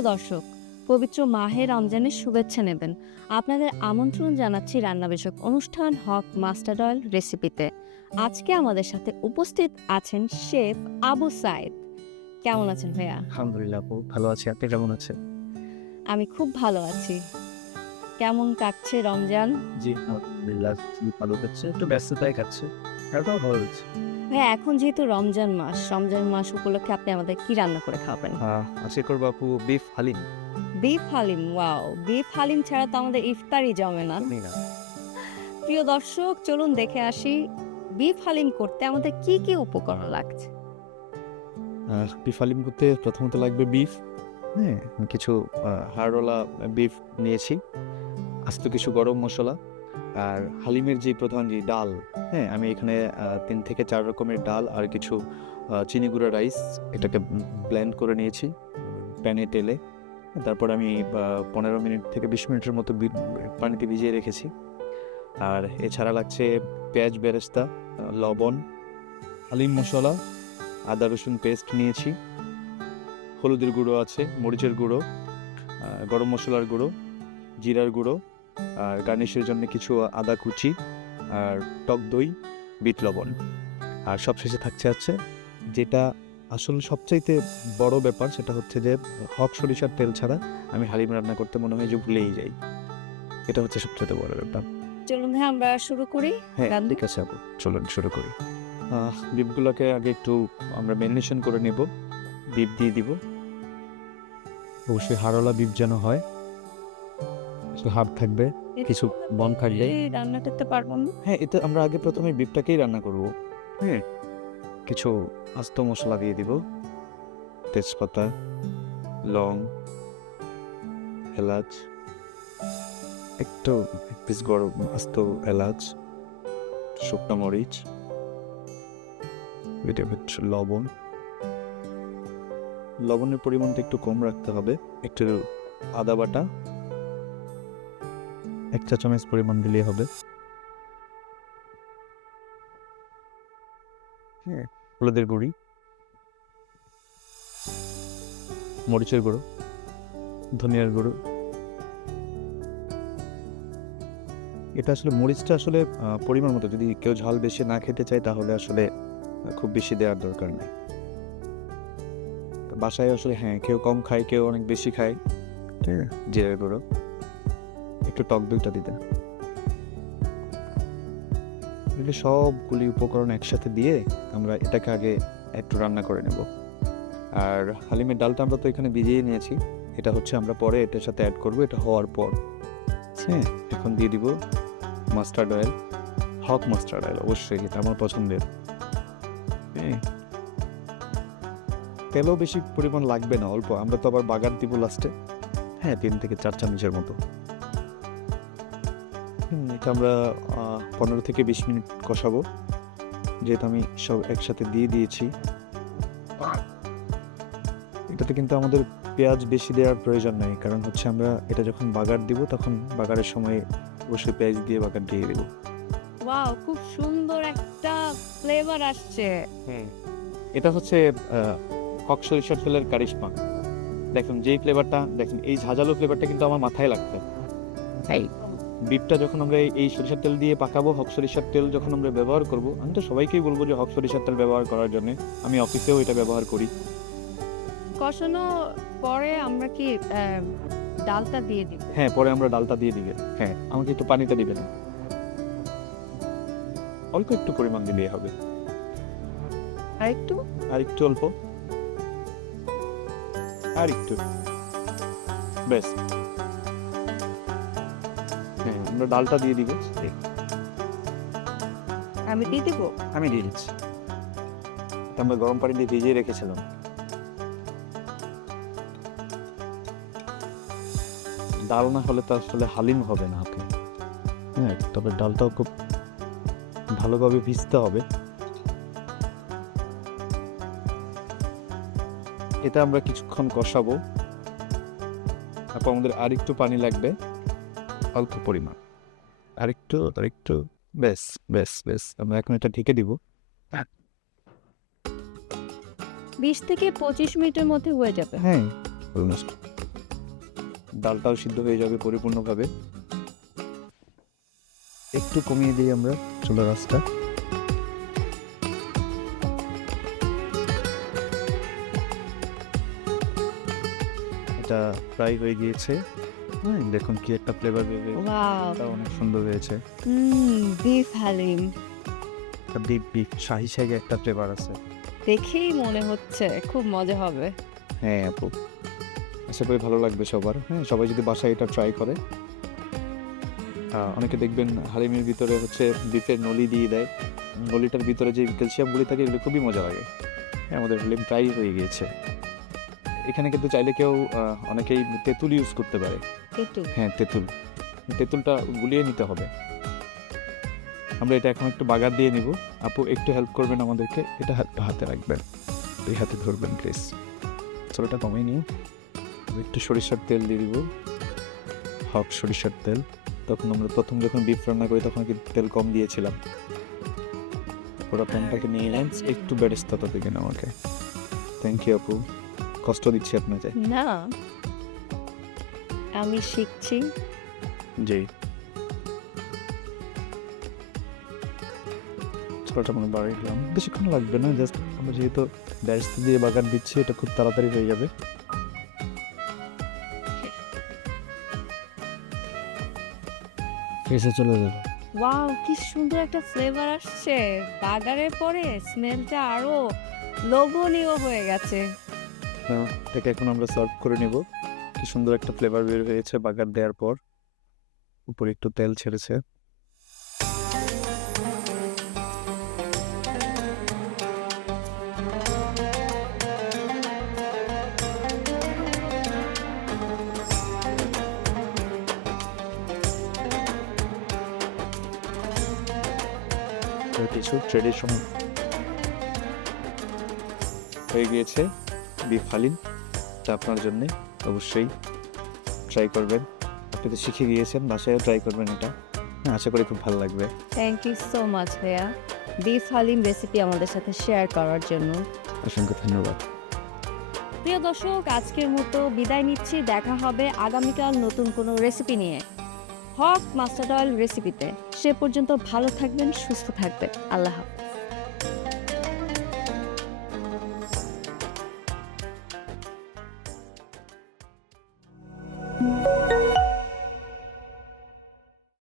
প্রিয় দর্শক, পবিত্র মাহে রমজানের শুভেচ্ছা নেবেন। আপনাদের আমন্ত্রণ জানাচ্ছি রান্না বিষয়ক অনুষ্ঠান হক মাস্টার্ড অয়েল রেসিপিতে। আজকে আমাদের সাথে উপস্থিত আছেন শেফ আবু সাইদ। কেমন আছেন ভাইয়া? আলহামদুলিল্লাহ আপু, ভালো আছি। আপনি কেমন আছেন? আমি খুব ভালো আছি। কেমন কাটছে রমজান? জি আলহামদুলিল্লাহ, খুবই ভালো যাচ্ছে। একটু ব্যস্ততায় কাটছে, তারপর ভালো যাচ্ছে। ভাইয়া, এখন যেহেতু রমজান মাস উপলক্ষে আপনি আমাদের কি রান্না করে খাওয়াবেন? আজকে করবো আপু beef haleem. Beef haleem. Wow, beef haleem ছাড়া তো আমাদের ইফতারই জমে না। জানি না। প্রিয় দর্শক, চলুন দেখে আসি বিফ হালিম করতে আমাদের কি কি উপকরণ লাগছে। বিফ হালিম করতে প্রথমত লাগবে বিফ। হ্যাঁ, কিছু হাড়ওয়ালা বিফ নিয়েছি, আস্ত কিছু গরম মশলা, আর হালিমের যে প্রধান যে ডাল। হ্যাঁ, আমি এখানে 3 থেকে 4 রকমের ডাল আর কিছু চিনি গুঁড়া রাইস, এটাকে ব্লেন্ড করে নিয়েছি প্যানে তেলে। তারপর আমি 15 মিনিট থেকে 20 মিনিটের মতো পানিতে ভিজিয়ে রেখেছি। আর এছাড়া লাগছে পেঁয়াজ বেরেস্তা, লবণ, হালিম মশলা, আদা রসুন পেস্ট নিয়েছি, হলুদের গুঁড়ো আছে, মরিচের গুঁড়ো, গরম মশলার গুঁড়ো, জিরার গুঁড়ো, আর গার্নিশের জন্য কিছু আদা কুচি, আর টক দই, বিট লবণ। আর সবশেষে থাকছে যেটা আসলে সবচাইতে বড় ব্যাপার, সেটা হচ্ছে যে হক সরিষার তেল ছাড়া আমি হালিম রান্না করতে মনে হয় যে ভুলেই যাই। এটা হচ্ছে সবচেয়ে বড় ব্যাপার। চলুন ভাই, আমরা শুরু করি। হ্যাঁ, রান্না। ঠিক আছে আপু, চলুন শুরু করি। বিফগুলোকে আগে একটু আমরা ম্যারিনেশন করে নেব। বিফ দিয়ে দিব, অবশ্যই হাড়ওয়ালা বিফ যেন হয়, একটু হাড় থাকবে, কিছু বন থাকবে। রান্না করতে পারবো না। হ্যাঁ, এতে আমরা আগে প্রথমে বিফটাকেই রান্না করব। হ্যাঁ, কিছু আস্ত মশলা দিয়ে দিব, তেজপাতা, লং, এলাচ, একটু এক পিস গরম আস্ত এলাচ, শুকনো মরিচ, লবণ। লবণের পরিমাণটা একটু কম রাখতে হবে। একটু আদা বাটা 1 চা চামচ পরিমাণ দিলেই হবে। হ্যাঁ, হলুদের গুঁড়ি, মরিচের গুঁড়ো, ধনিয়ার গুঁড়ো। এটা আসলে মরিচটা আসলে পরিমাণ মতো, যদি কেউ ঝাল বেশি না খেতে চায় তাহলে আসলে খুব বেশি দেওয়ার দরকার নেই। বাসায় আসলে হ্যাঁ, কেউ কম খায়, কেউ অনেক বেশি খায়। ঠিক আছে, জিরার গুঁড়ো, একটু টক দইটা দিতে। এগুলো সবগুলি উপকরণ একসাথে দিয়ে আমরা এটাকে আগে একটু রান্না করে নেব। আর হালিমের ডালটা আমরা তো এখানে ভিজিয়ে নিয়েছি, এটা হচ্ছে আমরা পরে এটার সাথে অ্যাড করব। এটা হওয়ার পর হ্যাঁ, এখন দিয়ে দিব মাস্টার্ড অয়েল, হক মাস্টার্ড অয়েল, অবশ্যই এটা আমার পছন্দের। হ্যাঁ, তেলও বেশি পরিমাণ লাগবে না, অল্প। আমরা তো আবার বাগার দিব লাস্টে। হ্যাঁ, 3 থেকে 4 চামচের মতো। এটা আমরা 15 থেকে 20 মিনিট কষাবো, যেহেতু আমি সব একসাথে দিয়ে দিয়েছি। এটাতে কিন্তু আমাদের পেঁয়াজ বেশি দেওয়ার প্রয়োজন নেই, কারণ হচ্ছে আমরা এটা যখন বাগার দিব তখন বাগারের সময় অবশ্যই পেঁয়াজ দিয়ে বাগার দিয়ে দেবো। ওয়াও, খুব সুন্দর একটা ফ্লেভার আসছে। এটা হচ্ছে হক সরিষার তেলের কারিশমা। দেখুন যেই ফ্লেভারটা, দেখুন এই ঝাঁঝালো ফ্লেভারটা কিন্তু আমার মাথায় লাগবে। এই বিফটা যখন আমরা এই সরিষার তেল দিয়ে পাকাবো, হক সরিষার তেল যখন আমরা ব্যবহার করব, আমি তো সবাইকেই বলবো যে হক সরিষার তেল ব্যবহার করার জন্য। আমি অফিসেও এটা ব্যবহার করি। কষানো পরে আমরা কি ডালটা দিয়ে দিব? হ্যাঁ, পরে আমরা ডালটা দিয়ে দিবে। হ্যাঁ, আমাকে একটু পানিটা দিবেন, অল্প একটু পরিমাণ দিলেই হবে। আর একটু আর একটু অল্প, আর একটু, ব্যাস। হ্যাঁ, আমরা ডালটা দিয়ে দিব। আমি দিয়ে দিব। আমি দিয়ে দিচ্ছি। এটা আমরা গরম পানি দিয়ে ভিজিয়ে রেখেছিলাম। ডাল না হলে তো আসলে হালিম হবে না আপনি। হ্যাঁ, তবে ডালটাও খুব ভালোভাবে ভিজতে হবে। এটা আমরা কিছুক্ষণ কষাবো। তারপর আমাদের আরেকটু পানি লাগবে, অল্প পরিমাণ, আরেকটু। ব্যাস ব্যাস ব্যাস, আমরা এখন এটা ঢেকে দিব। 20 থেকে 25 মিনিটের মধ্যে হয়ে যাবে। হ্যাঁ, অলমোস্ট। ডালটাও সিদ্ধ হয়ে যাবে পরিপূর্ণভাবে। একটু কমিয়ে দিই আমরা চুলার আঁচটা। এটা ফ্রাই হয়ে গিয়েছে। হ্যাঁ, দেখুন কি একটা ফ্লেভার বের ওয়াও, অনেক সুন্দর হয়েছে। বিফ হালিম বিফ শাহি শাহি একটা ফ্লেভার আছে। দেখেই মনে হচ্ছে খুব মজা হবে। হ্যাঁ আপু, আশা করি ভালো লাগবে সবার। হ্যাঁ, সবাই যদি বাসায় এটা ট্রাই করে। অনেকে দেখবেন হালিমের ভিতরে হচ্ছে বিফের নলি দিয়ে দেয়। নলিটার ভিতরে যে ক্যালসিয়ামগুলি থাকে এগুলো খুবই মজা লাগে। হ্যাঁ, আমাদের হালিম প্রায় হয়ে গিয়েছে। এখানে কিন্তু চাইলে কেউ অনেকেই তেঁতুল ইউজ করতে পারে। একটু হ্যাঁ, তেঁতুলটা গুলিয়ে নিতে হবে। আমরা এটা এখন একটু বাগার দিয়ে নিব। আপু একটু হেল্প করবেন আমাদেরকে, এটা হাতে রাখবেন, এই হাতে ধরবেন প্লিজ। চলোটা কমিয়ে নিয়ে একটু সরিষার তেল দিয়ে দিব, হক সরিষার তেল। তখন আমরা প্রথম যখন বিফ রান্না করি তখন কিন্তু তেল কম দিয়েছিলাম। পুরো প্যানটাকে নিয়ে নেন, একটু বেরেস্তা দিবেন আমাকে। থ্যাংক ইউ আপু, কষ্ট দিচ্ছি আপনাকে। না, আমি শিখছি। জি, ছোটটা মনে বাড়িয়ে দিলাম, বেশিক্ষণ লাগবে না। জাস্ট আমরা যেহেতু বেরেস্তা দিয়ে বাগান দিচ্ছি, এটা খুব তাড়াতাড়ি হয়ে যাবে। এসে চলে যাবে। ওয়াও, কি সুন্দর একটা ফ্লেভার আসছে। বাগারের পরে স্মেলটা আরো লোভনীয় হয়ে গেছে। এটাকে এখন আমরা সার্ভ করে নেব। কি সুন্দর একটা ফ্লেভার বের হয়েছে বাগার দেওয়ার পর। উপরে একটু তেল ছেড়েছে। কিছু ট্রেডিশনাল হয়ে গিয়েছে বিফ হালিম। তা আপনার জন্য অবশ্যই ট্রাই করবেন। আপনি তো শিখে গিয়েছেন, বাসায়ও ট্রাই করবেন এটা। আশা করি খুব ভালো লাগবে। থ্যাংক ইউ সো মাচ ভাইয়া, বিফ হালিম রেসিপি আমাদের সাথে শেয়ার করার জন্য। অসংখ্য ধন্যবাদ। প্রিয় দর্শক, আজকের মতো বিদায় নিচ্ছি। দেখা হবে আগামীকাল নতুন কোনো রেসিপি নিয়ে, হক মাস্টার্ড অয়েল রেসিপিতে। সে পর্যন্ত ভালো থাকবেন, সুস্থ থাকবেন। আল্লাহ হাফেজ।